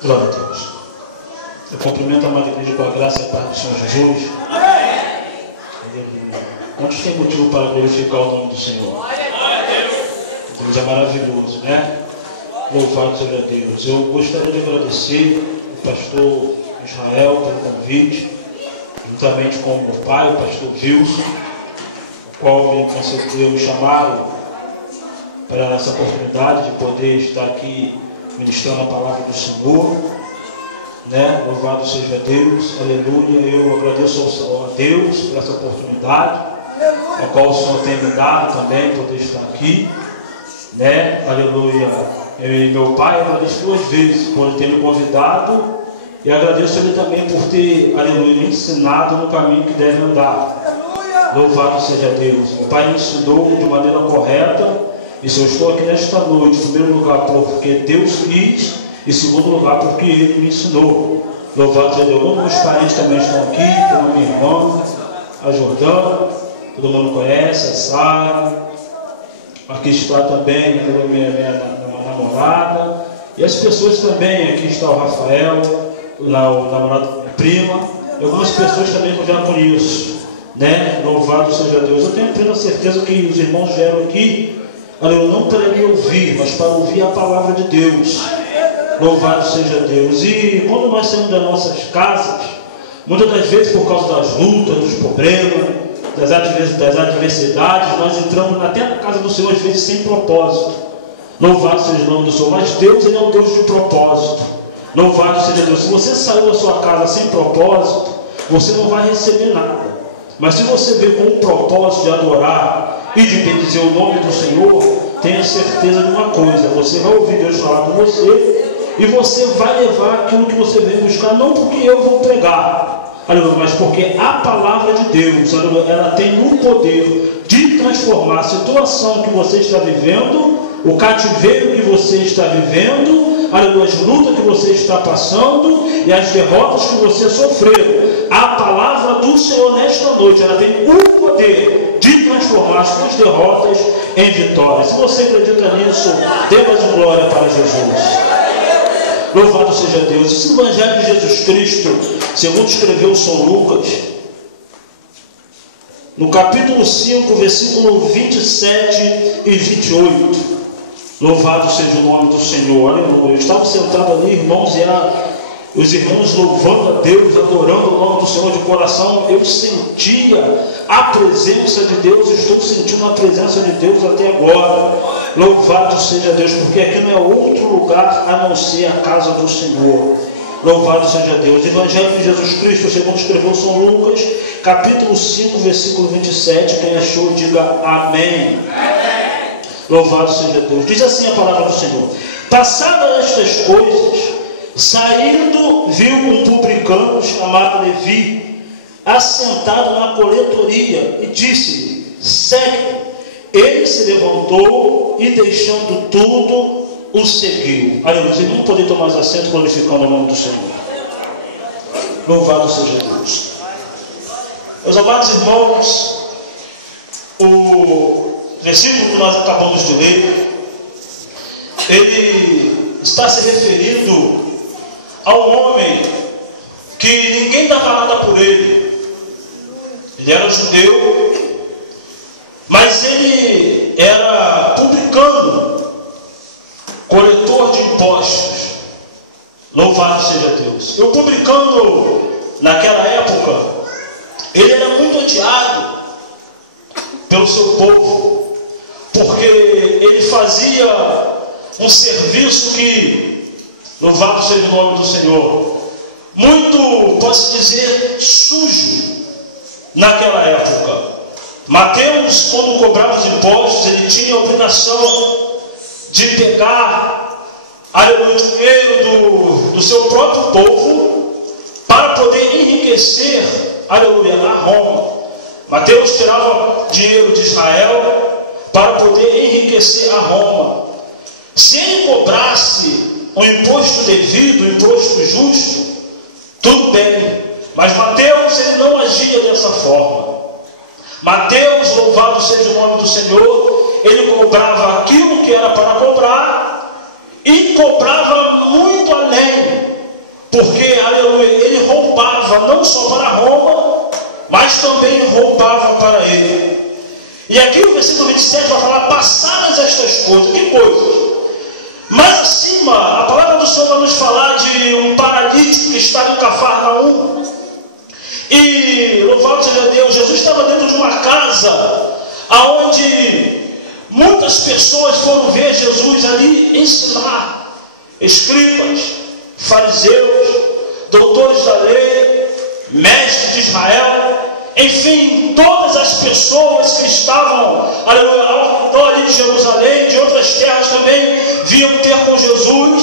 Glória a Deus. Eu cumprimento a amada igreja com a graça e a paz do Senhor Jesus. Quantos tem motivo para glorificar o nome do Senhor? Deus é maravilhoso, né? Louvado seja Deus. Eu gostaria de agradecer o pastor Israel pelo convite, juntamente com o meu pai, o pastor Wilson, o qual me concedeu, me chamaram para essa oportunidade de poder estar aqui ministrando a palavra do Senhor, né? Louvado seja Deus, aleluia. Eu agradeço a Deus por essa oportunidade, a qual o Senhor tem me dado também, poder estar aqui, né? Aleluia. E meu pai, agradeço 2 vezes por ter me convidado, e agradeço ele também por ter, aleluia, me ensinado no caminho que deve andar. Louvado seja Deus. O pai me ensinou de maneira correta. E se eu estou aqui nesta noite, em primeiro lugar porque Deus quis, e em segundo lugar porque Ele me ensinou. Louvado seja Deus. Alguns dos meus parentes também estão aqui, como a minha irmã, a Jordana, todo mundo conhece, a Sara. Aqui está também a minha namorada. E as pessoas também, aqui está o Rafael, lá, o namorado da minha prima. E algumas pessoas também que eu já conheço, né? Louvado seja Deus. Eu tenho plena certeza que os irmãos vieram aqui, não para me ouvir, mas para ouvir a palavra de Deus. Louvado seja Deus. E quando nós saímos das nossas casas, muitas das vezes por causa das lutas, dos problemas, das adversidades, nós entramos até na casa do Senhor às vezes sem propósito. Louvado seja o nome do Senhor. Mas Deus, Ele é um Deus de propósito. Louvado seja Deus. Se você saiu da sua casa sem propósito, você não vai receber nada. Mas se você veio com um propósito de adorar e de bendizer o nome do Senhor, tenha certeza de uma coisa: você vai ouvir Deus falar com você, e você vai levar aquilo que você veio buscar, não porque eu vou pregar, mas porque a palavra de Deus, ela tem um poder de transformar a situação que você está vivendo, o cativeiro que você está vivendo, as lutas que você está passando e as derrotas que você sofreu. A palavra do Senhor nesta noite, ela tem o poder de transformar as suas derrotas em vitórias. Se você acredita nisso, dê mais uma glória para Jesus. Louvado seja Deus. Esse Evangelho de Jesus Cristo, segundo escreveu São Lucas, no capítulo 5, versículo 27 e 28. Louvado seja o nome do Senhor. Aleluia. Eu estava sentado ali, irmãos, e os irmãos louvando a Deus, adorando o nome do Senhor de coração. Eu sentia a presença de Deus, estou sentindo a presença de Deus até agora. Louvado seja Deus, porque aqui não é outro lugar a não ser a casa do Senhor. Louvado seja Deus. Evangelho de Jesus Cristo, segundo escreveu São Lucas, capítulo 5, versículo 27. Quem achou, diga amém. Louvado seja Deus. Diz assim a palavra do Senhor: passadas estas coisas, saindo, viu um publicano chamado Levi, assentado na coletoria, e disse-lhe: segue-me. Ele se levantou e, deixando tudo, o seguiu. Aleluia. Vocês não podem tomar assento glorificando o nome do Senhor. Louvado seja Deus. Meus amados irmãos, o versículo que nós acabamos de ler, ele está se referindo a um homem que ninguém dava nada por ele. Ele era judeu, mas ele era publicano, coletor de impostos. Louvado seja Deus. E o publicano, naquela época, ele era muito odiado pelo seu povo, porque ele fazia um serviço que, louvado seja o nome do Senhor, muito, posso dizer, sujo naquela época. Mateus, quando cobrava os impostos, ele tinha a obrigação de pegar o dinheiro do seu próprio povo para poder enriquecer, a Roma. Mateus tirava dinheiro de Israel para poder enriquecer a Roma. Se ele cobrasse um imposto devido, um imposto justo, tudo bem. Mas Mateus, ele não agia dessa forma. Mateus, louvado seja o nome do Senhor, ele cobrava aquilo que era para cobrar e cobrava muito além porque, aleluia, ele roubava não só para Roma, mas também roubava para ele. E aqui o versículo 27 vai falar: passadas estas coisas. Que coisas? Mais acima, a palavra do Senhor vai nos falar de um paralítico que estava em Cafarnaum. E louvado seja Deus, Jesus estava dentro de uma casa onde muitas pessoas foram ver Jesus ali ensinar. Escribas, fariseus, doutores da lei, mestres de Israel, enfim, todas as pessoas que estavam ao redor ali de Jerusalém, de outras terras também, vinham ter com Jesus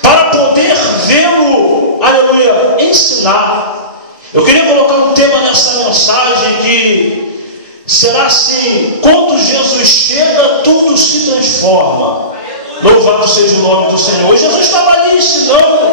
para poder vê-lo, aleluia, ensinar. Eu queria colocar um tema nessa mensagem que será assim: quando Jesus chega, tudo se transforma. Louvado seja o nome do Senhor. E Jesus estava ali ensinando.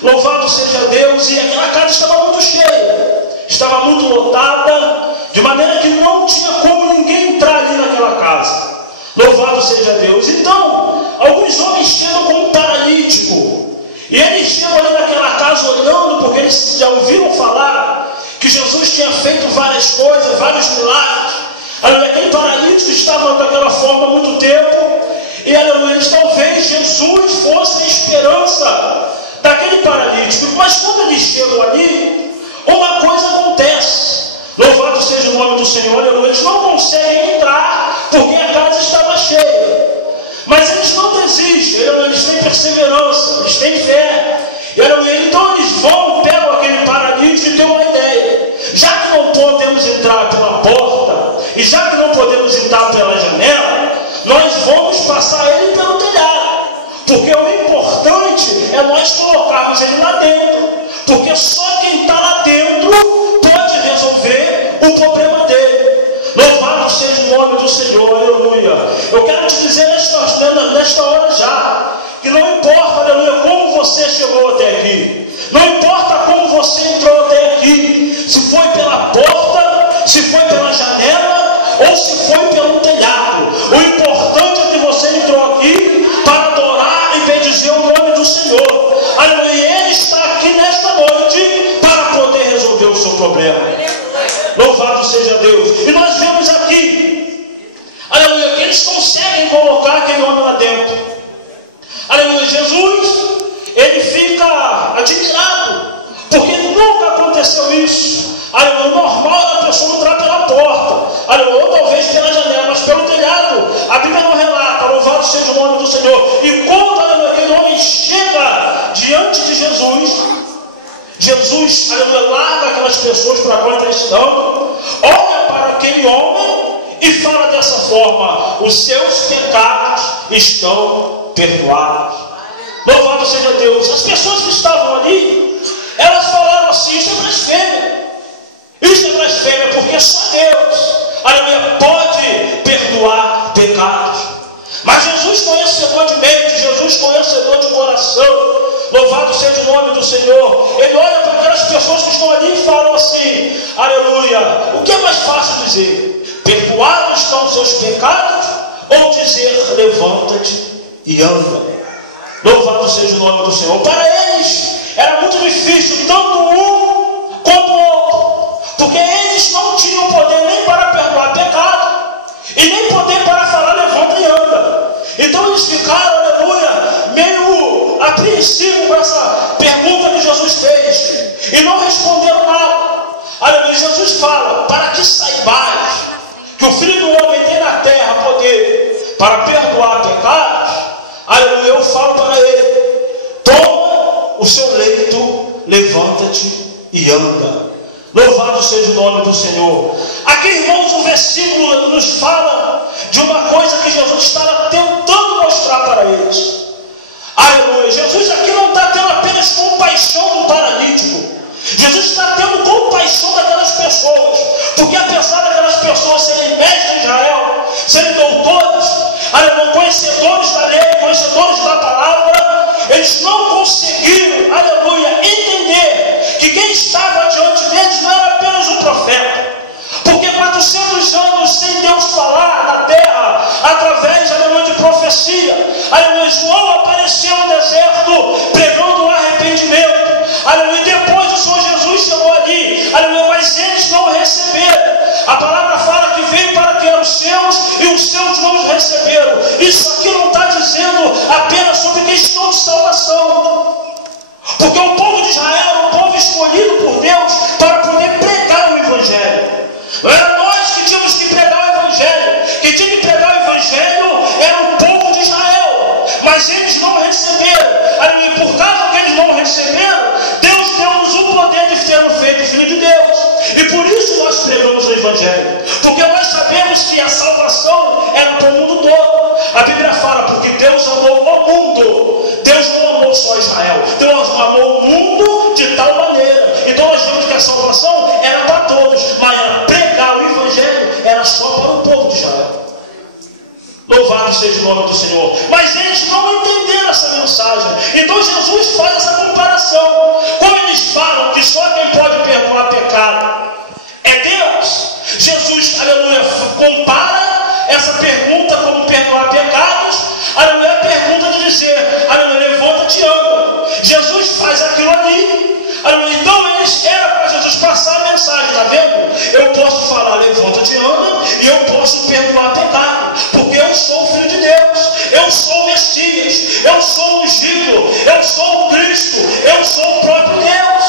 Louvado seja Deus. E aquela casa estava muito cheia, estava muito lotada, de maneira que não tinha como ninguém entrar ali naquela casa. Louvado seja Deus. Então, alguns homens chegam com um paralítico, e eles chegam ali naquela casa olhando, porque eles já ouviram falar que Jesus tinha feito várias coisas, vários milagres. Aquele paralítico estava daquela forma há muito tempo, e eles talvez Jesus fosse a esperança daquele paralítico. Mas quando eles chegam ali, uma coisa acontece. Louvado seja o nome do Senhor. Eles não conseguem entrar porque a casa estava cheia. Mas eles não desistem, eles têm perseverança, eles têm fé. Então eles vão, pegam aquele paralítico e têm uma ideia: já que não podemos entrar pela porta, e já que não podemos entrar pela janela, nós vamos passar ele pelo telhado. Porque o importante é nós colocarmos ele lá dentro, porque só quem está lá dentro pode resolver o problema dele. Louvado seja o nome do Senhor, aleluia. Eu quero te dizer nesta hora já, que não importa, aleluia, como você chegou até aqui, não importa como você entrou até aqui, se foi pela porta, se foi pela janela, ou se foi pelo telhado. O importante é que você entrou aqui para adorar e bendizer o nome do Senhor. Aleluia. E Ele está aqui nesta noite para poder resolver o seu problema. Louvado seja Deus. E nós vemos aqui, aleluia, que eles conseguem colocar aquele homem lá dentro. Aleluia. Jesus, ele fica admirado, porque nunca aconteceu isso. Aleluia. O normal é a pessoa entrar pela porta, aleluia, ou talvez pela janela, mas pelo telhado a Bíblia não relata. Louvado seja o nome do Senhor. E quando, aleluia, aquele homem chega diante de Jesus, aleluia, larga aquelas pessoas para qual ele está ensinando, olha para aquele homem e fala dessa forma: os seus pecados estão perdoados. Louvado seja Deus. As pessoas que estavam ali, elas falaram assim: isso é blasfêmia. Isso é blasfêmia, porque só Deus, aleluia, pode perdoar pecados. Mas Jesus, conhecedor de mente, Jesus, conhecedor de coração, louvado seja o nome do Senhor, ele olha para aquelas pessoas que estão ali e falam assim: aleluia, o que é mais fácil dizer? Perdoados estão os seus pecados, ou dizer levanta-te e anda? Louvado seja o nome do Senhor. Para eles era muito difícil, tanto um quanto o outro, porque eles não tinham poder nem para perdoar pecado e nem poder para falar levanta e anda. Então eles ficaram, aleluia, meio apreensivos com essa pergunta que Jesus fez, e não responderam nada. Aleluia. Jesus fala: para que saibais que o Filho do Homem tem na terra poder para perdoar pecados, aleluia, eu falo para ele: toma o seu leito, levanta-te e anda. Louvado seja o nome do Senhor. Aqui, irmãos, o versículo nos fala de uma coisa que Jesus estava tentando mostrar para eles. Aleluia. Jesus aqui não está tendo apenas compaixão do paralítico. Jesus está tendo compaixão daquelas pessoas, porque apesar daquelas pessoas serem mestres de Israel, serem doutores, aleluia, conhecedores da lei, conhecedores da palavra, eles não conseguiram, aleluia, entender que quem estava diante deles não era apenas um profeta, porque 400 anos sem Deus falar na terra, através, aleluia, de profecia, aleluia, João apareceu no deserto pregando o arrependimento arrependimento. Aleluia. E depois o Senhor Jesus chegou ali. Aleluia. Mas eles não o receberam. A palavra fala que veio para que eram os seus e os seus não os receberam. Isso aqui não está dizendo apenas sobre questão de salvação. Porque o povo de Israel era um povo escolhido por Deus para poder pregar o Evangelho. Não era nós que tínhamos que pregar o Evangelho. Quem tinha que pregar o Evangelho era o povo de Israel. Mas eles não receberam. E por causa que eles não receberam, Deus deu-nos o poder de sermos feitos filhos de Deus. E por isso nós pregamos o Evangelho. Porque nós sabemos que a salvação era para o mundo todo. A Bíblia fala, porque Deus amou o mundo. Deus não amou só Israel. Deus amou o mundo de tal maneira. Então nós vemos que a salvação era para todos. Mas pregar o Evangelho era só para o povo de Israel. Louvado seja o nome do Senhor. Mas eles não entenderam essa mensagem. Então Jesus faz essa comparação. Como eles falam que só quem pode perdoar pecado é Deus, Jesus, aleluia, compara essa pergunta como perdoar pecados, aleluia, a pergunta de dizer, aleluia, levanta-te e anda. Jesus faz aquilo ali, aleluia. Então era para Jesus passar a mensagem, está vendo? Eu posso falar, levanta-te e anda, e eu posso perdoar pecado, porque eu sou o Filho de Deus, eu sou o Messias, eu sou o ungido, eu sou o Cristo, eu sou o próprio Deus.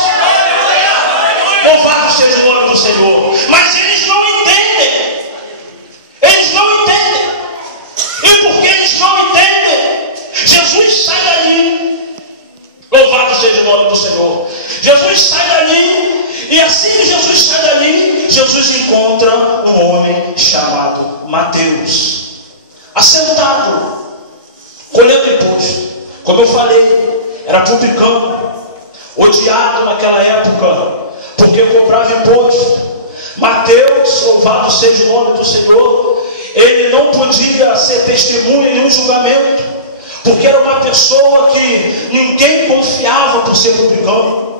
Louvado seja o nome do Senhor. Mas eles não entendem. Eles não entendem. E porque eles não entendem, Jesus sai dali. Louvado seja o nome do Senhor. Jesus sai dali. E assim que Jesus sai dali, Jesus encontra um homem chamado Mateus, assentado, colhendo imposto. Como eu falei, era publicano, odiado naquela época, porque cobrava imposto. Mateus, louvado seja o nome do Senhor, ele não podia ser testemunha em nenhum julgamento, porque era uma pessoa que ninguém confiava por ser publicano.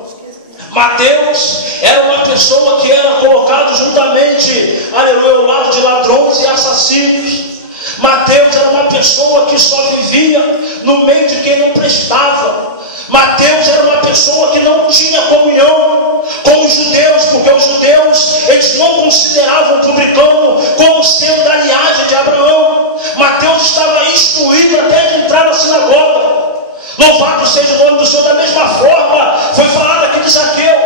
Mateus era uma pessoa que era colocado juntamente, aleluia, ao lado de ladrões e assassinos. Mateus era uma pessoa que só vivia no meio de quem não prestava. Mateus era uma pessoa que não tinha comunhão com os judeus, porque os judeus, eles não consideravam o publicano como sendo da linhagem de Abraão. Mateus estava excluído até de entrar na sinagoga. Louvado seja o nome do Senhor. Da mesma forma, foi falado aqui de Zaqueu.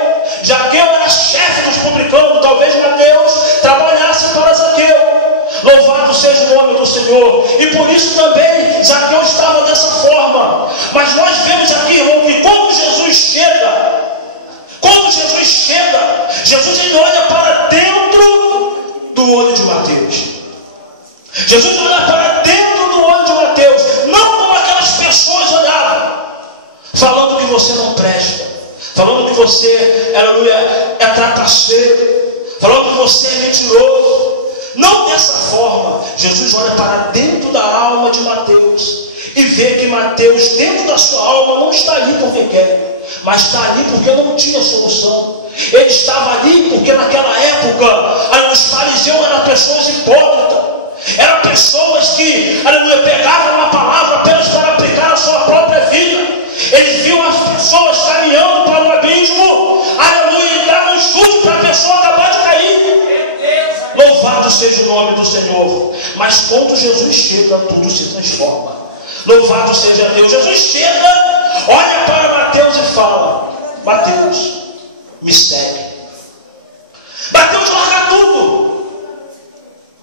Zaqueu era chefe dos publicanos. Talvez Mateus trabalhasse para Zaqueu. Louvado seja o nome do Senhor. E por isso também Zaqueu estava dessa forma. Mas nós vemos aqui, irmão, que quando Jesus chega, Jesus ele olha para dentro do olho de Mateus. Jesus olha para dentro do olho de Mateus, não como aquelas pessoas olhavam, falando que você não presta, falando que você, aleluia, é trapaceiro, falando que você é mentiroso. Não dessa forma. Jesus olha para dentro da alma de Mateus e vê que Mateus, dentro da sua alma, não está ali porque quer, mas está ali porque não tinha solução. Ele estava ali porque naquela época os fariseus eram pessoas hipócritas, eram pessoas que, aleluia, pegavam uma palavra apenas para aplicar a sua própria vida. Eles viam as pessoas caminhando para o abismo, aleluia, e davam um chute para a pessoa acabar de cair. Louvado seja o nome do Senhor. Mas quando Jesus chega, tudo se transforma. Louvado seja Deus. Jesus chega, olha para Mateus e fala: Mateus, me segue. Mateus larga tudo.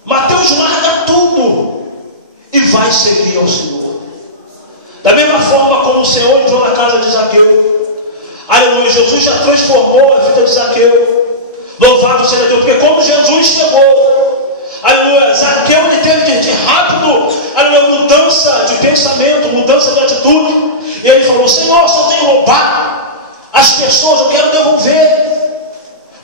Mateus larga tudo e vai seguir ao Senhor. Da mesma forma como o Senhor entrou na casa de Zaqueu, aleluia, Jesus já transformou a vida de Zaqueu. Louvado seja Deus, porque quando Jesus chegou, aleluia, Zaqueu ele teve de rápido, aleluia, mudança de pensamento, mudança de atitude. E ele falou: Senhor, se eu tenho roubado as pessoas, eu quero devolver,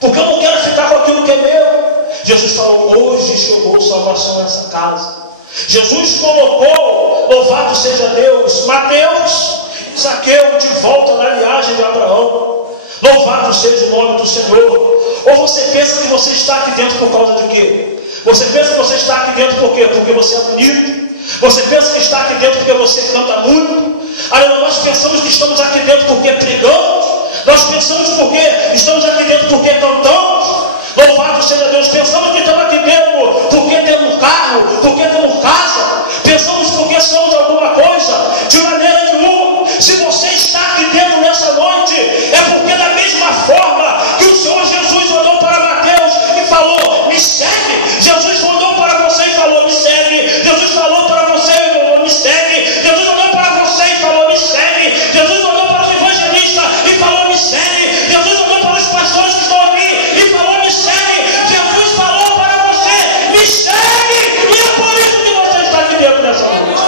porque eu não quero ficar com aquilo que é meu. Jesus falou: hoje chegou salvação nessa casa. Jesus colocou, louvado seja Deus, Mateus e Zaqueu de volta na linhagem de Abraão. Louvado seja o nome do Senhor. Ou você pensa que você está aqui dentro por causa de quê? Você pensa que você está aqui dentro por quê? Porque você é bonito? Você pensa que está aqui dentro porque você canta muito? Aleluia, nós pensamos que estamos aqui dentro porque pregamos. Nós pensamos porque estamos aqui dentro porque cantamos. Louvado seja Deus. Pensamos que estamos aqui dentro porque temos carro, porque temos casa. Pensamos porque somos alguma coisa. De maneira nenhuma. Se você está aqui dentro nessa noite, é porque da mesma forma que o Senhor Jesus olhou para Mateus e falou: me segue. Jesus olhou para você e falou: me segue. Jesus falou para você e falou: me segue. Jesus olhou para você e falou: me segue. Jesus olhou para os evangelistas e falou: me segue. Jesus olhou para os pastores que estão aqui e falou: me segue. Jesus falou para você: me segue. E é por isso que você está aqui dentro nessa noite.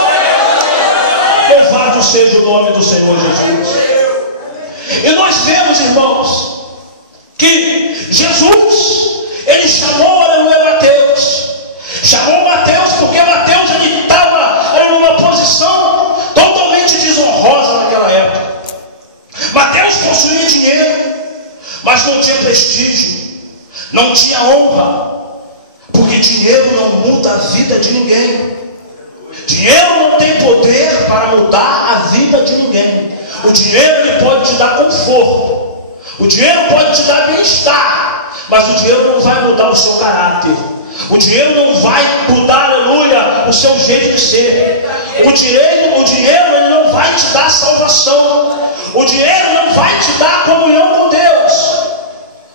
Louvado seja o nome do Senhor Jesus. E nós vemos, irmãos, que Jesus, ele chamou, aleluia, Mateus. Chamou Mateus porque Mateus, ele estava numa posição totalmente desonrosa naquela época. Mateus possuía dinheiro, mas não tinha prestígio, não tinha honra, porque dinheiro não muda a vida de ninguém. Dinheiro não tem poder para mudar a vida de ninguém. O dinheiro, ele pode te dar conforto, o dinheiro pode te dar bem-estar, mas o dinheiro não vai mudar o seu caráter. O dinheiro não vai mudar, aleluia, o seu jeito de ser. O dinheiro ele não vai te dar salvação. O dinheiro não vai te dar comunhão com Deus.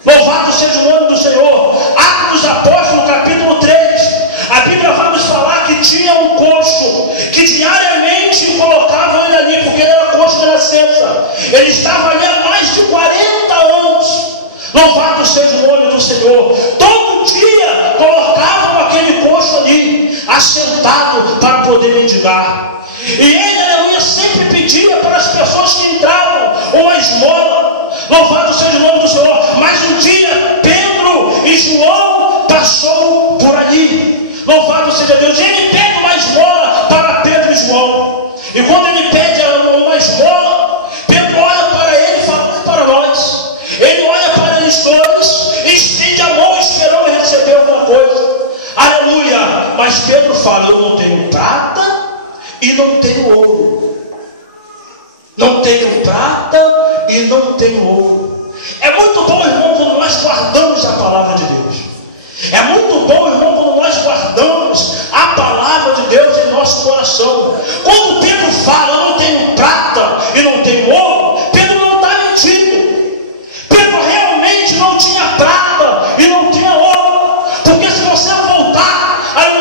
Louvado seja o nome do Senhor. Atos dos Apóstolos, capítulo 3. A Bíblia vai nos falar que tinha um coxo que diariamente colocava ele ali, porque ele era coxo de nascença. Ele estava ali há mais de 40 anos. Louvado seja o nome do Senhor. Todo dia colocavam aquele coxo ali, assentado para poder mendigar. E ele, aleluia, sempre pedia para as pessoas que entravam uma esmola. Louvado seja o nome do Senhor. Mas um dia Pedro e João passou por ali. Louvado seja Deus. E ele pede uma esmola para Pedro e João. E quando ele pede uma esmola, Pedro olha para ele e fala: para nós. Ele olha para eles dois, estende a mão esperando receber alguma coisa. Aleluia. Mas Pedro fala: eu não tenho prata e não tenho ouro. Não tenho prata e não tenho ouro. É muito bom, irmão, quando nós guardamos a palavra de Deus. É muito bom, irmão, quando nós guardamos a palavra de Deus em nosso coração. Quando Pedro fala: eu não tenho prata e não tenho ouro, Pedro não está mentindo. Pedro realmente não tinha prata e não tinha ouro. Porque se você voltar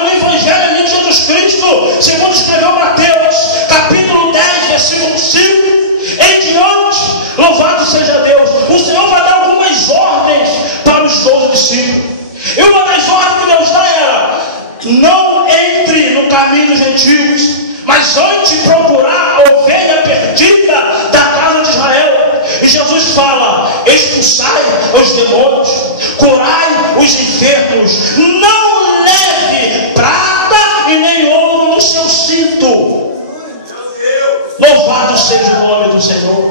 no Evangelho de Jesus Cristo, segundo escreveu Mateus, capítulo 10, versículo 5 em diante, louvado seja Deus, o Senhor vai dar algumas ordens para os 12 discípulos. E uma das ordens que Deus dá era: não entre no caminho dos gentios, mas antes procurar a ovelha perdida da casa de Israel. E Jesus fala: expulsai os demônios, curai os enfermos, não leve prata e nem ouro no seu cinto. Louvado seja o nome do Senhor.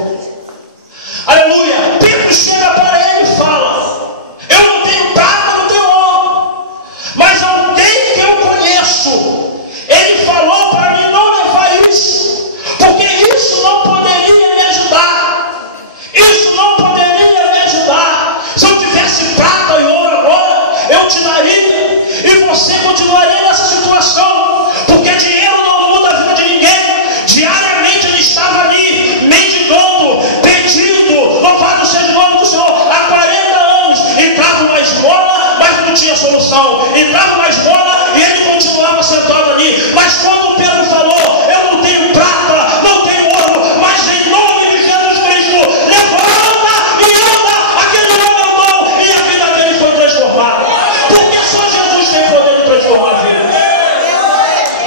Aleluia. Pedro chega para ele e fala: eu não tenho prata, não tenho ouro, mas alguém que eu conheço, ele falou para mim não levar isso, porque isso não poderia me ajudar. Isso não poderia me ajudar. Se eu tivesse prata e ouro agora, eu te daria, e você continuaria nessa situação, porque dinheiro não muda a vida de ninguém. Diariamente ele estava ali, mendigando, pedindo, louvado seja o nome do Senhor, há 40 anos, entrava uma esmola, mas não tinha solução. Entrava uma esmola e ele continuava sentado ali. Mas quando Pedro falou: eu não tenho prata, não tenho ouro, mas em nome de Jesus Cristo, levanta e anda. Aquele homem andou e a vida dele foi transformada. Porque só Jesus tem poder de transformar a vida.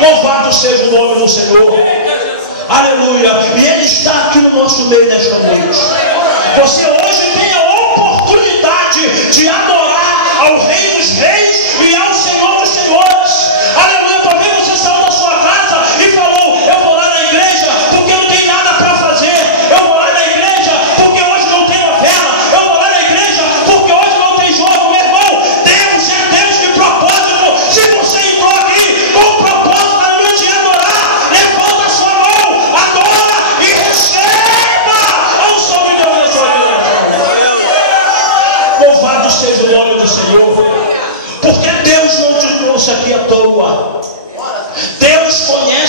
Louvado seja o nome do Senhor. Aleluia. E Ele está aqui no nosso meio nesta noite. Você hoje tem a oportunidade de adorar ao Rei dos Reis e ao Senhor dos Senhores. Aleluia. Talvez você saiu da sua casa e falou: eu vou lá na igreja porque não tem nada para fazer. Eu vou lá na igreja porque hoje não tem novela. Eu vou lá na igreja porque hoje não tem jogo. Meu irmão, Deus é Deus de propósito. Se você entrou aqui com o propósito de adorar, levanta a sua mão, adora e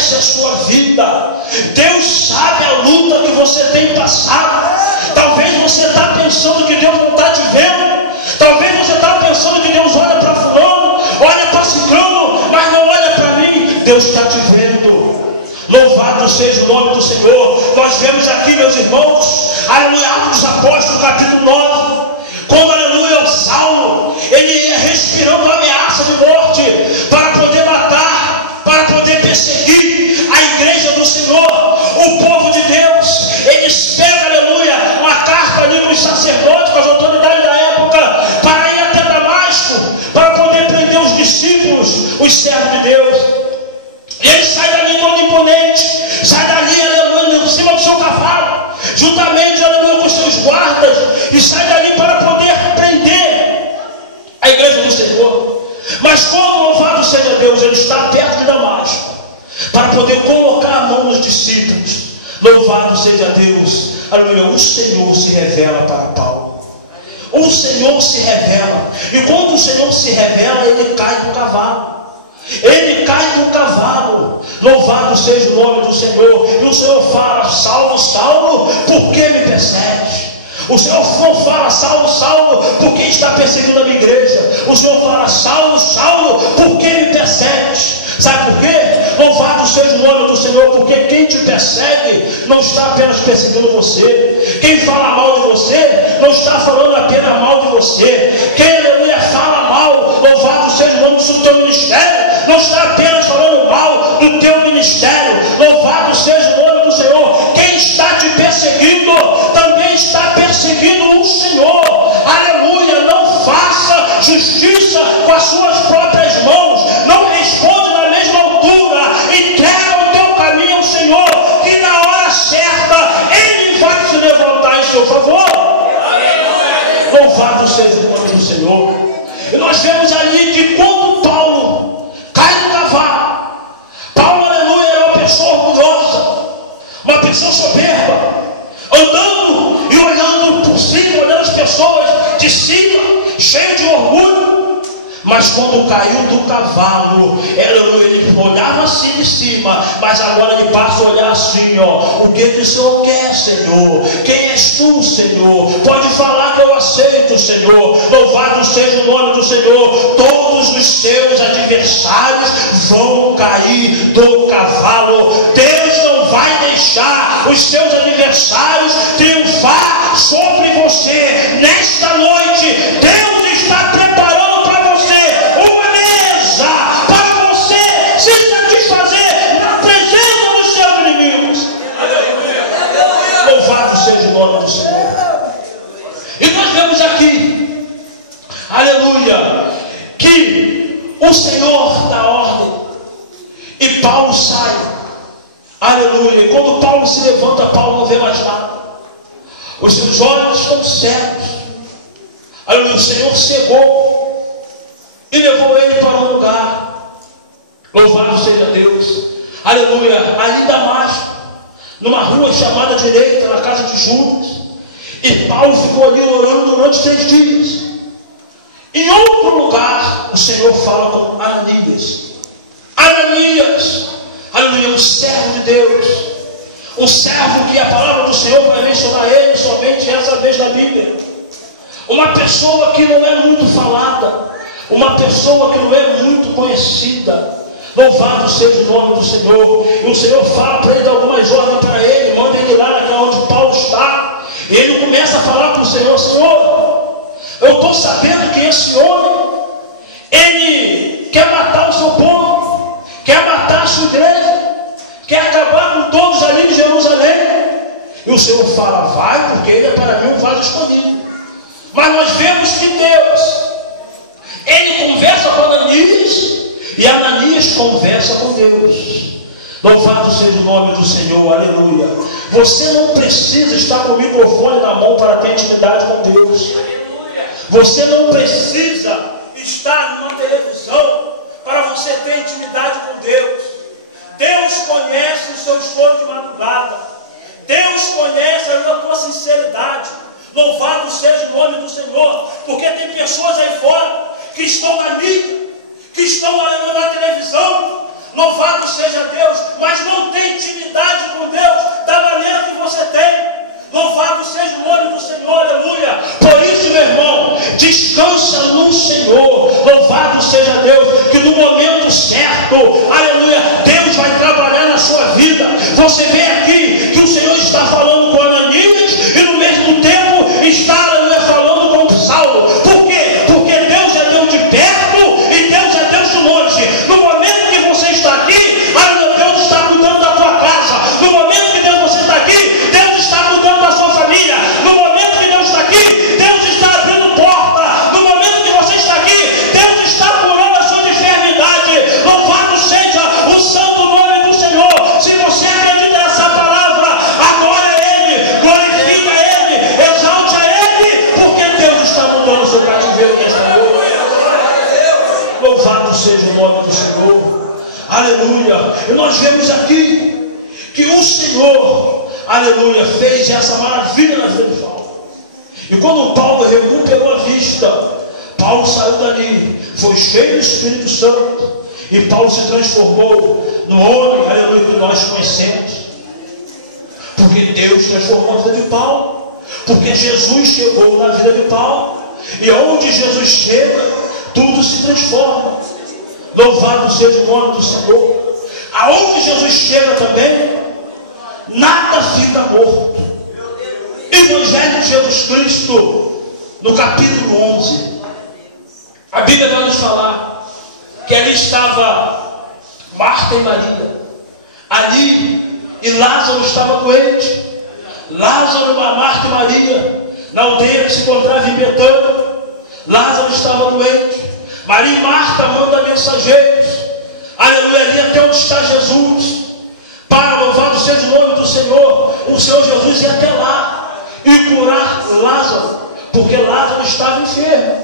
conhece a sua vida. Deus sabe a luta que você tem passado. Talvez você está pensando que Deus não está te vendo. Talvez você está pensando que Deus olha para fulano, olha para ciclano, mas não olha para mim. Deus está te vendo. Louvado seja o nome do Senhor. Nós vemos aqui, meus irmãos, aleluia, Atos dos Apóstolos, capítulo 9, quando, aleluia, o Saulo, ele ia respirando a ameaça de morte para poder matar, para poder perseguir a igreja do Senhor, o povo de Deus. Eles pegam, aleluia, uma carta ali com os sacerdotes, com as autoridades da época, para ir até Damasco, para poder prender os discípulos, os servos de Deus. E ele sai dali todo imponente, sai dali, aleluia, em cima do seu cavalo, juntamente, aleluia, com os seus guardas, e sai dali para poder prender a igreja do Senhor. Mas quando, louvado seja Deus, ele está perto de Damasco, para poder colocar a mão nos discípulos, louvado seja Deus, aleluia, o Senhor se revela para Paulo. O Senhor se revela, e quando o Senhor se revela, ele cai do cavalo. Ele cai do cavalo, louvado seja o nome do Senhor. E o Senhor fala: Saulo, Saulo, por que me persegues? O Senhor não fala: Saulo, Saulo, por que está perseguindo a minha igreja? O Senhor fala: Saulo, Saulo, por que me persegues? Sabe por quê? Louvado seja o nome do Senhor, porque quem te persegue não está apenas perseguindo você. Quem fala mal de você não está falando apenas mal de você. Quem, aleluia, fala mal, louvado seja o nome do teu ministério, não está apenas falando mal do teu ministério. Louvado seja o nome do Senhor. Quem está te perseguindo também está perseguindo o Senhor. Aleluia. Não faça justiça com as suas próprias mãos. Não responde na mesma altura. Entrega o teu caminho ao Senhor, que na hora certa Ele vai se levantar em seu favor. Louvado seja o nome do Senhor. E nós vemos ali que quando Paulo cai no cavalo, Paulo, aleluia, era uma pessoa orgulhosa, uma pessoa soberba, andando e olhando por cima, olhando as pessoas de cima, cheio de orgulho. Mas quando caiu do cavalo, ele olhava assim de cima, mas agora ele passa a olhar assim, ó: o que o Senhor quer, Senhor? Quem és tu, Senhor? Pode falar que eu aceito, Senhor. Louvado seja o nome do Senhor. Todos os seus adversários vão cair do cavalo. Deus não vai deixar os seus adversários triunfar sobre você. Nesta noite, Deus está preparando para você uma mesa para você se satisfazer na presença dos seus inimigos. Louvado seja o nome do Senhor. E nós vemos aqui, aleluia, que o Senhor dá ordem e Paulo sai, aleluia. E quando Paulo se levanta, Paulo não vê mais nada, os seus olhos estão cegos, aleluia. O Senhor cegou e levou ele para um lugar, louvado seja Deus, aleluia, ali em Damasco, numa rua chamada direita, na casa de Judas. E Paulo ficou ali orando durante 3 dias. Em outro lugar, o Senhor fala com Ananias. Ananias, aleluia, um servo de Deus, um servo que a palavra do Senhor vai mencionar ele somente essa vez na Bíblia. Uma pessoa que não é muito falada, uma pessoa que não é muito conhecida. Louvado seja o nome do Senhor. E o Senhor fala para ele, dá algumas ordens para ele, manda ele lá onde Paulo está. E ele começa a falar para o Senhor: Senhor, eu estou sabendo que esse homem, ele quer matar o seu povo, quer matar a sua igreja, quer acabar com todos ali em Jerusalém. E o Senhor fala: vai, porque ele é para mim um vaso escolhido. Mas nós vemos que Deus, ele conversa com Ananias, e Ananias conversa com Deus. Louvado seja o nome do Senhor, aleluia. Você não precisa estar com o microfone na mão para ter intimidade com Deus. Você não precisa estar numa televisão para você ter intimidade com Deus. Deus conhece o seu choro de madrugada. Deus conhece a tua sinceridade. Louvado seja o nome do Senhor, porque tem pessoas aí fora que estão na mídia, que estão na televisão, louvado seja Deus, mas que no momento certo, aleluia, Deus vai trabalhar na sua vida. Você vê aqui que o Senhor está falando com Ananias e no mesmo tempo está, aleluia, falando com Saulo. Por quê? Porque Deus é Deus de perto e Deus é Deus de longe. No momento que você está aqui, aleluia, Deus está cuidando da tua casa. No momento que você está aqui, Deus está cuidando da sua família. No momento que Deus está aqui, Deus está abrindo porta. No momento que você está aqui, Deus está curando as suas enfermidades. Louvado seja o santo nome do Senhor. Se você acredita nessa palavra, adore a Ele, glorifique a Ele, exalte a Ele, porque Deus está mudando o seu cativeiro nesta noite. Louvado seja o nome do Senhor. Aleluia. E nós vemos aqui que o Senhor, aleluia, fez essa maravilha na vida de Paulo. E quando Paulo recuperou a vista, Paulo saiu dali, foi cheio do Espírito Santo, e Paulo se transformou no homem, aleluia, que nós conhecemos. Porque Deus transformou a vida de Paulo, porque Jesus chegou na vida de Paulo, e onde Jesus chega, tudo se transforma. Louvado seja o nome do Senhor. Aonde Jesus chega também, nada fica morto. Evangelho de Jesus Cristo, no capítulo 11, a Bíblia vai nos falar que ali estava Marta e Maria, ali, e Lázaro estava doente. Lázaro, Marta e Maria, na aldeia que se encontrava em Betânia, Lázaro estava doente. Maria e Marta mandam mensageiros, aleluia, ali até onde está Jesus, para, louvado seja o nome do Senhor. O Senhor Jesus ia até lá e curar Lázaro, porque Lázaro estava enfermo.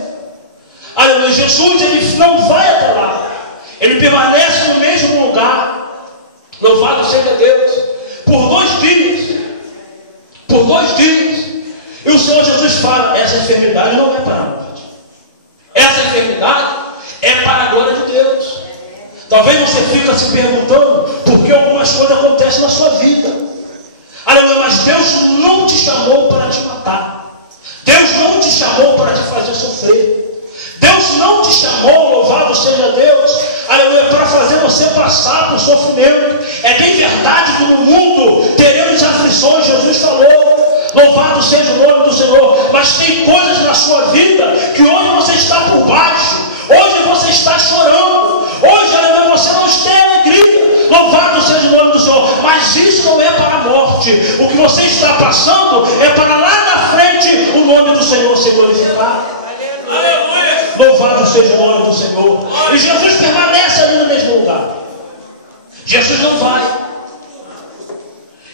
Aleluia, Jesus, ele não vai até lá, ele permanece no mesmo lugar. Louvado seja Deus. Por 2 dias, e o Senhor Jesus fala: essa enfermidade não é para a morte, essa enfermidade é para a glória de Deus. Talvez você fique se perguntando por que algumas coisas acontecem na sua vida. Aleluia, mas Deus não te chamou para te matar. Deus não te chamou para te fazer sofrer. Deus não te chamou, louvado seja Deus, aleluia, para fazer você passar por sofrimento. É bem verdade que no mundo teremos aflições, Jesus falou. Louvado seja o nome do Senhor. Mas tem coisas na sua vida que hoje você está por baixo, hoje você está chorando, hoje, aleluia, você não tem alegria. Louvado seja o nome do Senhor. Mas isso não é para a morte. O que você está passando é para lá na frente o nome do Senhor ser glorificado. Aleluia. Louvado seja o nome do Senhor. E Jesus permanece ali no mesmo lugar. Jesus não vai.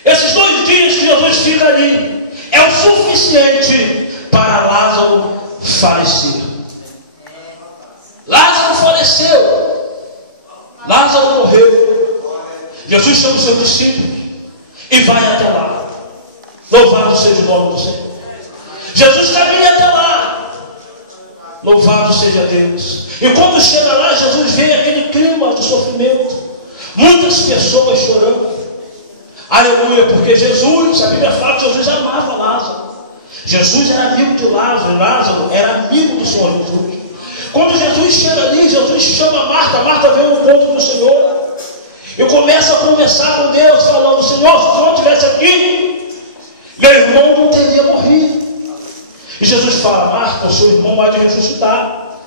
Esses 2 dias que Jesus fica ali é o suficiente para Lázaro falecer. Lázaro faleceu. Lázaro morreu. Jesus chama os seus discípulos e vai até lá. Louvado seja o nome do Senhor. Jesus caminha até lá. Louvado seja Deus. E quando chega lá, Jesus vê aquele clima de sofrimento, muitas pessoas chorando. Aleluia, porque Jesus, a Bíblia fala que Jesus amava Lázaro. Jesus era amigo de Lázaro, Lázaro era amigo do Senhor Jesus. Quando Jesus chega ali, Jesus chama Marta. Marta vem ao encontro do Senhor e começa a conversar com Deus, falando: Senhor, se o Senhor estivesse aqui, meu irmão não teria morrido. E Jesus fala: Marta, o seu irmão vai de ressuscitar.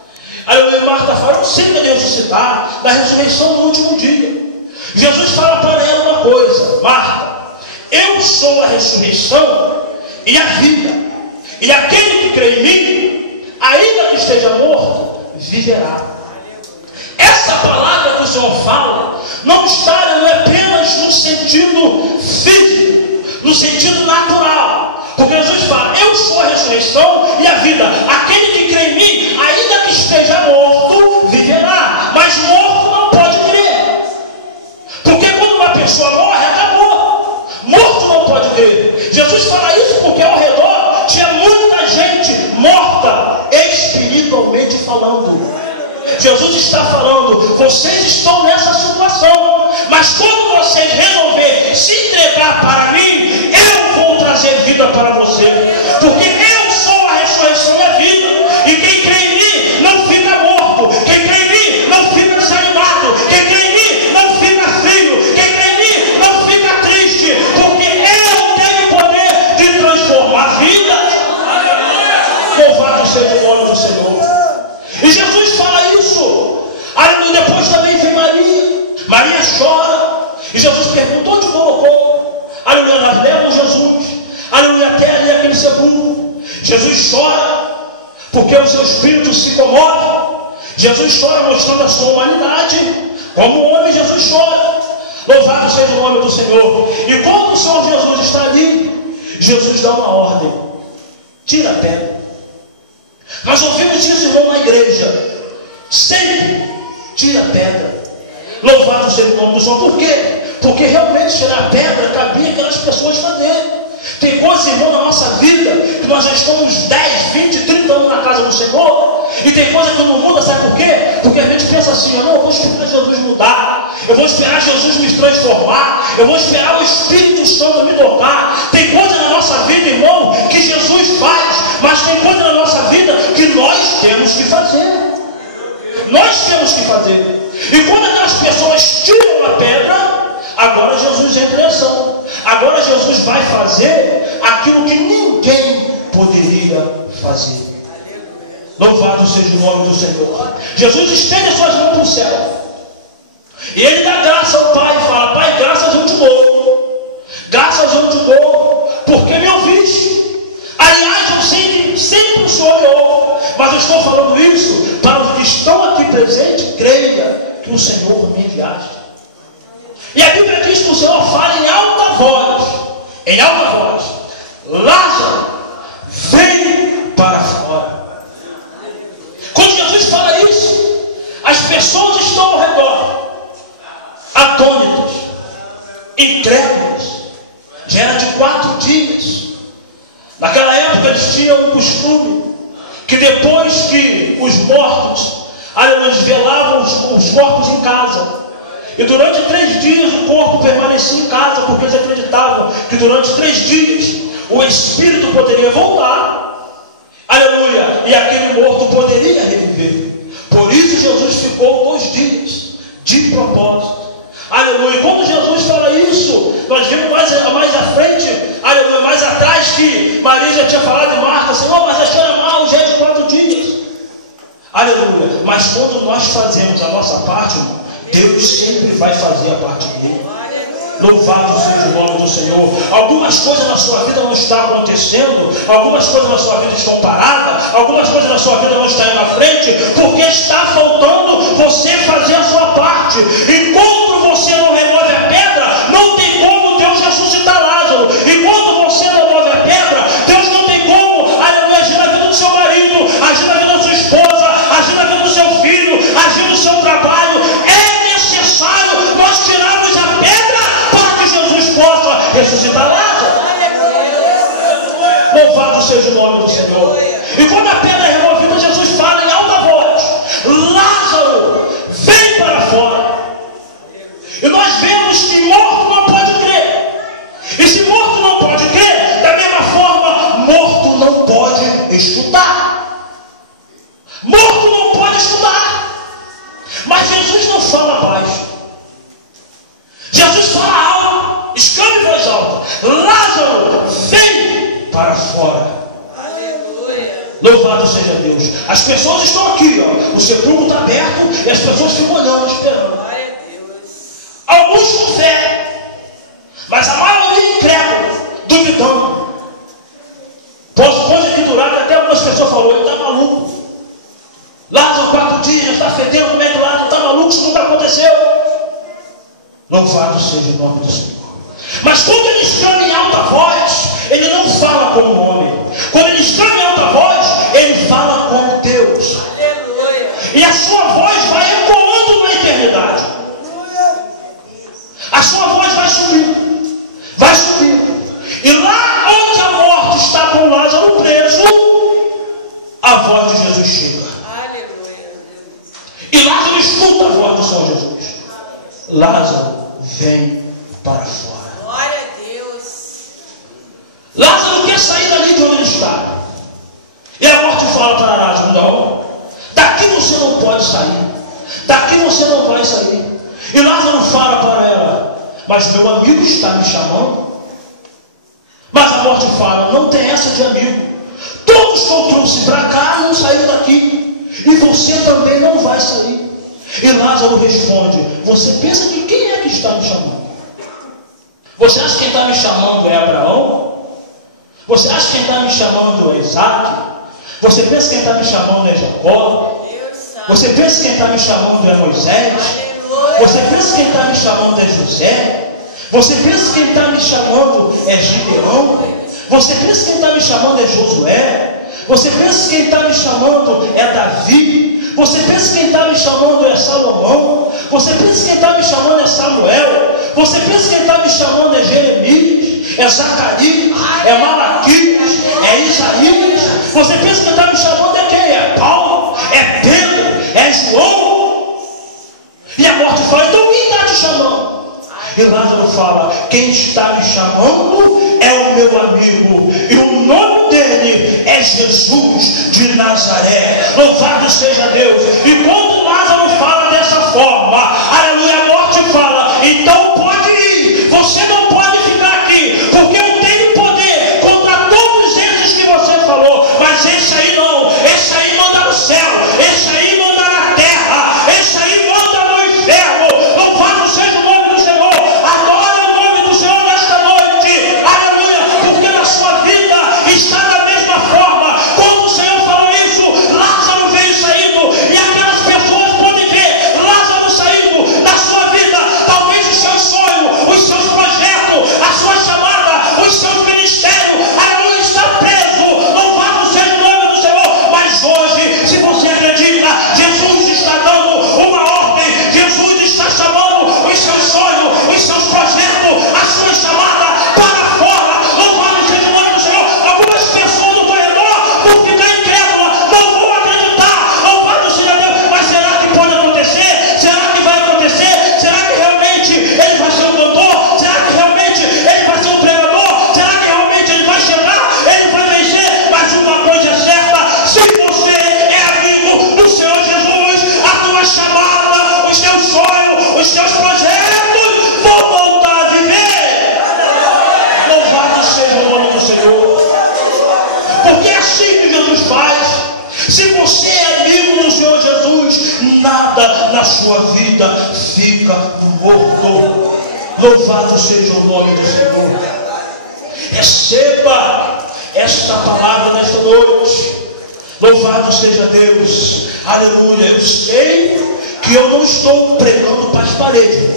Aí Marta fala: não sei que ele ressuscitar na ressurreição do último dia. Jesus fala para ela uma coisa: Marta, eu sou a ressurreição e a vida, e aquele que crê em mim, ainda que esteja morto, viverá. Essa palavra que o Senhor fala não está, não é apenas no sentido físico, no sentido natural. Porque Jesus fala: eu sou a ressurreição e a vida, aquele que crê em mim, ainda que esteja morto, viverá. Mas morto não pode crer, porque quando uma pessoa morre, acabou. Morto não pode crer. Jesus fala isso porque ao redor tinha muita gente morta, espiritualmente falando. Jesus está falando: vocês estão nessa situação, mas quando vocês resolverem se entregar para mim, eu vou trazer vida para você, porque eu sou a ressurreição e a vida, e quem crê em mim não fica morto, quem crê em mim não fica E Jesus perguntou onde colocou. Aleluia, elas levam Jesus, aleluia, até ali aquele sepulcro. Jesus chora, porque o seu espírito se comove. Jesus chora mostrando a sua humanidade. Como homem, Jesus chora. Louvado seja o nome do Senhor. E quando o Senhor Jesus está ali, Jesus dá uma ordem: tira a pedra. Nós ouvimos isso, irmão, na igreja. Sempre tira a pedra. Louvado seja o nome do Senhor. Por quê? Porque realmente tirar a pedra cabia aquelas pessoas fazerem. Tem coisas, irmão, na nossa vida que nós já estamos 10, 20, 30 anos na casa do Senhor, e tem coisa que não muda, sabe por quê? Porque a gente pensa assim: eu vou esperar Jesus mudar, eu vou esperar Jesus me transformar, eu vou esperar o Espírito Santo me tocar. Tem coisa na nossa vida, irmão, que Jesus faz, mas tem coisa na nossa vida que nós temos que fazer. Nós temos que fazer. E quando aquelas pessoas tiram a pedra, agora Jesus entra em ação. Agora Jesus vai fazer aquilo que ninguém poderia fazer. Louvado seja o nome do Senhor. Jesus estende as suas mãos para o céu, e Ele dá graça ao Pai e fala: Pai, graças eu te dou. Graças eu te dou, porque me ouviste. Aliás, eu sempre o Senhor me ouve. Mas eu estou falando isso para os que estão aqui presentes. Creia que o Senhor me enviaste. E a Bíblia diz que o Senhor fala em alta voz: Lázaro, vem para fora. Quando Jesus fala isso, as pessoas estão ao redor, atônitas, incrédulas. Já era de 4 dias. Naquela época eles tinham um costume que depois que os mortos, eles velavam os corpos em casa. E durante 3 dias o corpo permanecia em casa, porque eles acreditavam que durante 3 dias o espírito poderia voltar. Aleluia! E aquele morto poderia reviver. Por isso Jesus ficou 2 dias de propósito. Aleluia! E quando Jesus fala isso, nós vemos mais à frente, aleluia, mais atrás, que Maria já tinha falado de Marta: Senhor, mas a senhora é mal, já é de 4 dias. Aleluia! Mas quando nós fazemos a nossa parte, irmão, Deus sempre vai fazer a parte dele. Louvado seja o nome do Senhor. Algumas coisas na sua vida não estão acontecendo, algumas coisas na sua vida estão paradas, algumas coisas na sua vida não estão indo na frente, porque está faltando você fazer a sua parte. Enquanto você não remove a pedra, não tem como Deus ressuscitar Lázaro. Enquanto você não remove a pedra, Deus não tem como, aleluia, agir na vida do seu marido, agir na vida da sua esposa, agir na vida do seu filho, agir no seu trabalho. É necessário nós tirarmos a pedra para que Jesus possa ressuscitar Lázaro. Louvado seja o nome do Senhor. E quando a pedra é removida, Jesus fala em alta voz: Lázaro, vem para fora. E nós vemos que morto não pode crer. E se morto não pode crer, da mesma forma, morto não pode escutar. Morto não pode escutar. Mas Jesus não fala baixo. Jesus fala alto, exclama em voz alta: Lázaro, vem para fora. Aleluia. Louvado seja Deus. As pessoas estão aqui, ó, o sepulcro está aberto e as pessoas ficam olhando, esperando. Alguns com fé, mas a maioria incrédula, duvidando. Pode aqui durar, que até algumas pessoas falaram: ele está maluco. Lázaro 4 dias, está fedendo, como é que Lázaro está maluco? Isso nunca aconteceu. Louvado seja o nome do Senhor. Mas quando ele exclama em alta voz, ele não fala como homem. Quando ele exclama em alta voz, ele fala como Deus. Aleluia. E a sua voz vai ecoando na eternidade. A sua voz vai subindo, vai subindo. E lá onde a morte está com Lázaro preso, a voz de Jesus chega. Aleluia. E Lázaro escuta a voz do Senhor Jesus: Lázaro, vem para fora. Glória a Deus. Lázaro quer sair dali de onde ele está. E a morte fala para Lázaro: não, daqui você não pode sair, daqui você não vai sair. E Lázaro fala para ela: mas meu amigo está me chamando. Mas a morte fala: não tem essa de amigo. Todos que eu trouxe para cá não saíram daqui, e você também não vai sair. E Lázaro responde: você pensa que quem é que está me chamando? Você acha que quem está me chamando é Abraão? Você acha que quem está me chamando é Isaac? Você pensa que quem está me chamando é Jacó? Você pensa que quem está me chamando é Moisés? Você pensa que quem está me chamando é José? Você pensa que quem está me chamando é Gideão? Você pensa que quem está me chamando é Josué? Você pensa que quem está me chamando é Davi? Você pensa que quem está me chamando é Salomão? Você pensa que quem está me chamando é Samuel? Você pensa que quem está me chamando é Jeremias? É Zacarias? É Malaquias? É Isaías? Você pensa que quem está me chamando é quem? É Paulo? É Pedro? É João? E a morte fala, então quem está te chamando? E Lázaro fala, quem está me chamando é o meu amigo, e o nome dele é Jesus de Nazaré. Louvado seja Deus. E quando Lázaro fala dessa forma, aleluia, a morte fala, então pode ir, você não pode ficar aqui, porque eu tenho poder contra todos esses que você falou, mas esse aí não, esse aí manda no céu, esse aí manda na terra, esse aí manda no inferno. Louvado seja o nome do Senhor. Adora o nome do Senhor nesta noite, aleluia, porque na sua vida está da mesma forma. Quando o Senhor falou isso, Lázaro veio saindo, e aquelas pessoas podem ver Lázaro saindo da sua vida, talvez os seus sonhos, os seus projetos, a sua chamada, os seus ministérios, aleluia, está preso. Louvado seja o nome do Senhor. Mas hoje, se você acredita, Jesus está dando uma ordem, Jesus está chamando os seus sonhos, os seus projetos, a sua chamada para fora. Louvado seja o nome do Senhor. Algumas pessoas no corredor vão ficar incrédulas, não vão acreditar. Louvado seja Deus. Mas será que pode acontecer? Será que vai acontecer? Será que realmente ele vai ser um doutor? Será que realmente ele vai ser um pregador? Será que realmente ele vai chegar? Ele vai vencer? Mas uma coisa é certa, se você é amigo do Senhor Jesus, a tua chamada, os teus sonhos, os teus projetos vão voltar a viver. Louvado seja o nome do Senhor. Porque é assim que Jesus faz. Se você é amigo do Senhor Jesus, nada na sua vida fica morto. Louvado seja o nome do Senhor. Receba esta palavra nesta noite. Louvado seja Deus. Aleluia. Eu sei que eu não estou pregando para as paredes.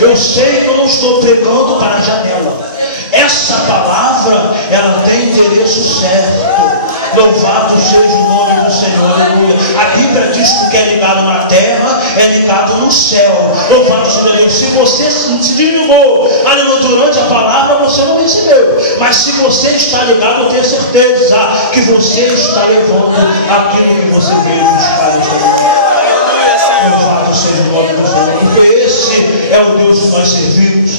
Eu sei que eu não estou pregando para a janela. Essa palavra, ela tem endereço certo. Louvado seja o nome do Senhor. Aleluia. A Bíblia diz que o que é ligado na terra é ligado no céu. Louvado seja Deus. Se você se desligou, aleluia, durante a palavra, você não recebeu. Mas se você está ligado, eu tenho certeza que você está levando aquilo que você veio buscar nesta manhã. Louvado seja o nome do Senhor. Porque esse é o Deus que nós servimos.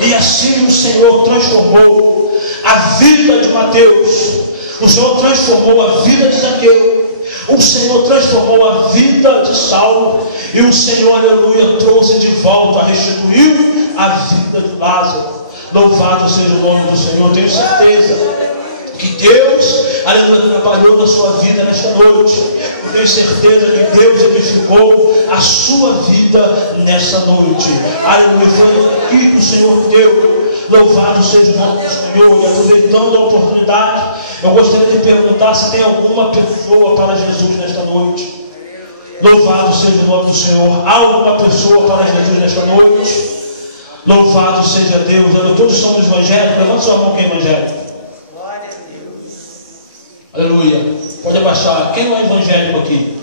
E assim o Senhor transformou a vida de Mateus. O Senhor transformou a vida de Zaqueu. O Senhor transformou a vida de Saulo. E o Senhor, aleluia, trouxe de volta, restituiu a vida de Lázaro. Louvado seja o nome do Senhor. Tenho certeza que Deus, aleluia, trabalhou na sua vida nesta noite. Eu tenho certeza que Deus edificou a sua vida nessa noite. Aleluia, foi aqui que o Senhor deu. Louvado seja o nome do Senhor. E aproveitando a oportunidade, eu gostaria de perguntar se tem alguma pessoa para Jesus nesta noite. Louvado seja o nome do Senhor. Há alguma pessoa para Jesus nesta noite? Louvado seja Deus. Todos somos evangélicos. Levanta sua mão, quem é evangélico. Aleluia. Pode abaixar. Quem não é evangélico aqui?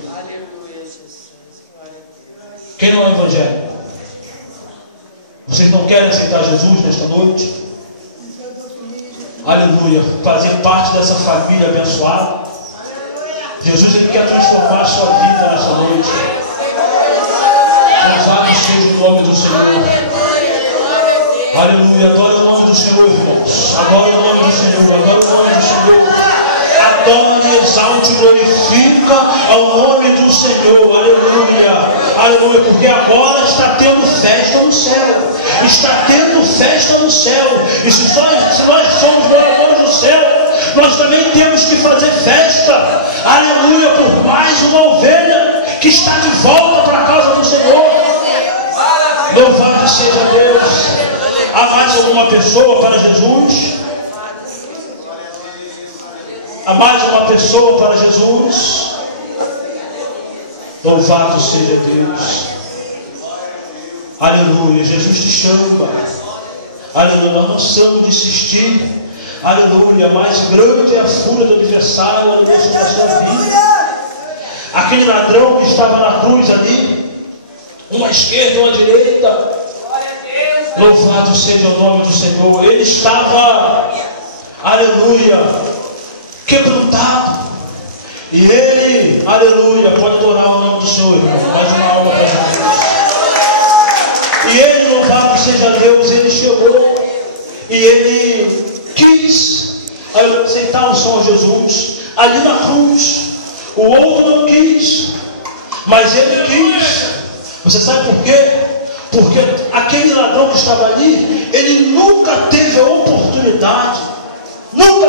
Quem não é evangélico? Vocês não querem aceitar Jesus nesta noite? Aleluia. Fazer parte dessa família abençoada. Jesus, Ele quer transformar a sua vida nessa noite. Louvado seja o nome do Senhor. Aleluia. Adora o nome do Senhor, irmãos. Adora o nome do Senhor. Adora o nome do Senhor. Adore, exalte, glorifica ao nome do Senhor. Aleluia. Aleluia. Porque agora está tendo festa no céu. Está tendo festa no céu. E se nós somos moradores do céu, nós também temos que fazer festa. Aleluia. Por mais uma ovelha que está de volta para a casa do Senhor. Louvado seja Deus. Há mais alguma pessoa para Jesus? Há mais uma pessoa para Jesus? Louvado seja Deus. Aleluia. Jesus te chama. Aleluia. Nós não precisamos de insistir. Aleluia. Mais grande é a fúria do adversário, aleluia, sobre a sua vida. Aquele ladrão que estava na cruz ali, uma à esquerda e uma à direita. Louvado seja o nome do Senhor. Ele estava, aleluia, quebrantado. E ele, aleluia, pode adorar o nome do Senhor, irmão. Mais uma alma para Jesus. E ele, louvado seja Deus, ele chegou e ele quis aceitar o Senhor Jesus ali na cruz. O outro não quis, mas ele quis. Você sabe por quê? Porque aquele ladrão que estava ali, ele nunca teve a oportunidade, nunca